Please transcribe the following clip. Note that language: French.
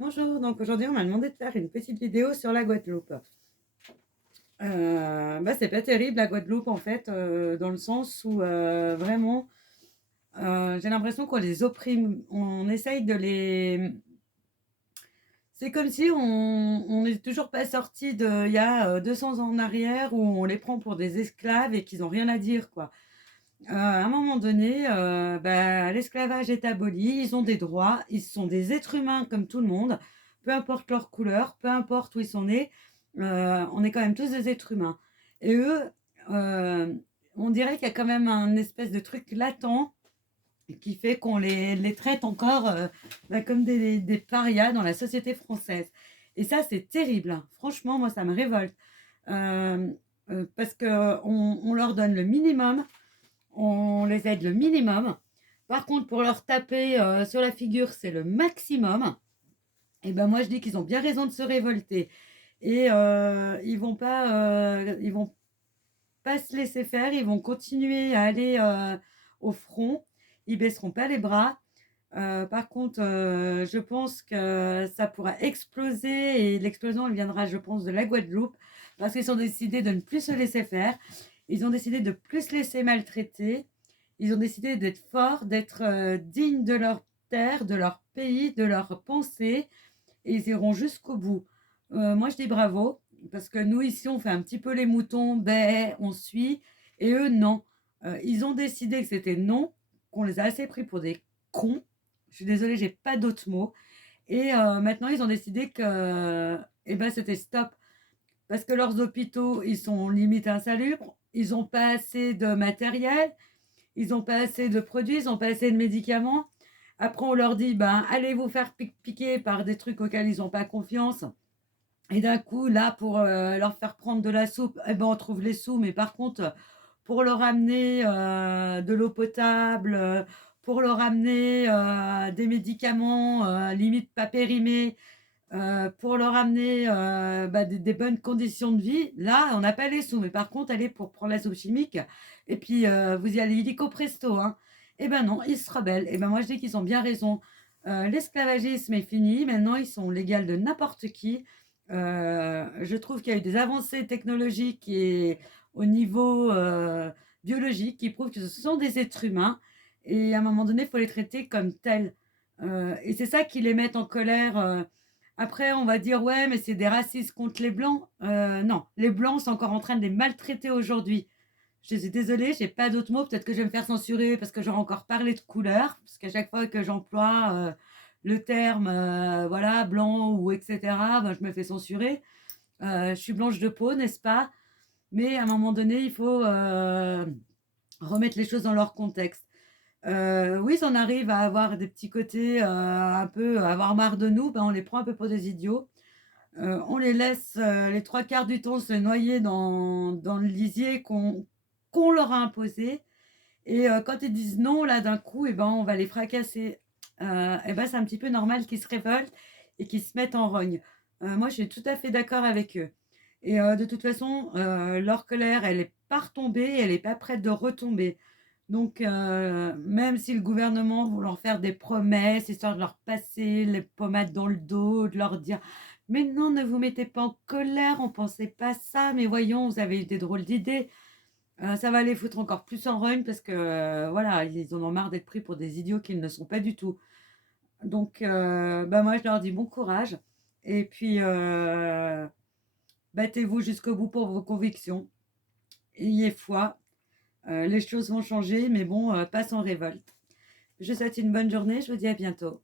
Bonjour, donc aujourd'hui on m'a demandé de faire une petite vidéo sur la Guadeloupe. C'est pas terrible la Guadeloupe en fait, dans le sens où vraiment j'ai l'impression qu'on les opprime, on essaye de les... C'est comme si on n'est toujours pas sorti de il y a 200 ans en arrière où on les prend pour des esclaves et qu'ils n'ont rien à dire quoi. À un moment donné, l'esclavage est aboli, ils ont des droits, ils sont des êtres humains comme tout le monde, peu importe leur couleur, peu importe où ils sont nés, on est quand même tous des êtres humains. Et eux, heu, on dirait qu'il y a quand même un espèce de truc latent qui fait qu'on les traite encore, comme des parias dans la société française. Et ça, c'est terrible, hein. Franchement, moi, ça me révolte. Parce qu'on leur donne le minimum, on les aide le minimum. Par contre, pour leur taper sur la figure, c'est le maximum. Et ben moi, je dis qu'ils ont bien raison de se révolter. Et ils vont pas se laisser faire. Ils vont continuer à aller au front. Ils baisseront pas les bras. Par contre, je pense que ça pourra exploser et l'explosion, elle viendra, je pense, de la Guadeloupe parce qu'ils ont décidé de ne plus se laisser faire. Ils ont décidé de plus se laisser maltraiter. Ils ont décidé d'être forts, d'être dignes de leur terre, de leur pays, de leurs pensées et ils iront jusqu'au bout. Moi, je dis bravo parce que nous, ici, on fait un petit peu les moutons, ben, on suit et eux, non. Ils ont décidé que c'était non, qu'on les a assez pris pour des cons. Je suis désolée, j'ai pas d'autres mots. Et maintenant, ils ont décidé que c'était stop. Parce que leurs hôpitaux, ils sont limite insalubres. Ils n'ont pas assez de matériel. Ils n'ont pas assez de produits. Ils n'ont pas assez de médicaments. Après, on leur dit, ben, allez vous faire piquer par des trucs auxquels ils n'ont pas confiance. Et d'un coup, là, pour leur faire prendre de la soupe, eh ben, on trouve les sous. Mais par contre, pour leur amener de l'eau potable, pour leur amener des médicaments, limite pas périmés, pour leur amener des bonnes conditions de vie, là, on n'a pas les sous. Mais par contre, aller pour prendre la soupe chimique, et puis vous y allez illico presto. Hein. Eh ben non, ils se rebellent. Eh ben moi, je dis qu'ils ont bien raison. L'esclavagisme est fini. Maintenant, ils sont légaux de n'importe qui. Je trouve qu'il y a eu des avancées technologiques et au niveau biologique qui prouvent que ce sont des êtres humains. Et à un moment donné, il faut les traiter comme tels. Et c'est ça qui les met en colère. Après, on va dire, ouais, mais c'est des racistes contre les blancs. Non, les blancs sont encore en train de les maltraiter aujourd'hui. Je suis désolée, j'ai pas d'autres mots. Peut-être que je vais me faire censurer parce que j'aurai encore parlé de couleur. Parce qu'à chaque fois que j'emploie le terme, voilà, blanc ou etc., ben, je me fais censurer. Je suis blanche de peau, n'est-ce pas? Mais à un moment donné, il faut remettre les choses dans leur contexte. Oui, si on arrive à avoir des petits côtés, un peu à avoir marre de nous, ben, on les prend un peu pour des idiots. On les laisse, les 3 quarts du temps se noyer dans le lisier qu'on leur a imposé et quand ils disent non, là, d'un coup et ben, on va les fracasser. C'est un petit peu normal qu'ils se révoltent et qu'ils se mettent en rogne. Moi, je suis tout à fait d'accord avec eux et de toute façon, leur colère, elle est pas retombée, elle est pas prête de retomber. Donc même si le gouvernement veut leur faire des promesses, histoire de leur passer les pommades dans le dos, de leur dire: «Mais non, ne vous mettez pas en colère, on pensait pas ça, mais voyons, vous avez eu des drôles d'idées». Ça va les foutre encore plus en rogne parce que, voilà, ils en ont marre d'être pris pour des idiots qu'ils ne sont pas du tout. Donc moi, je leur dis bon courage et puis, battez-vous jusqu'au bout pour vos convictions. Ayez foi, les choses vont changer, mais bon, pas sans révolte. Je vous souhaite une bonne journée, je vous dis à bientôt.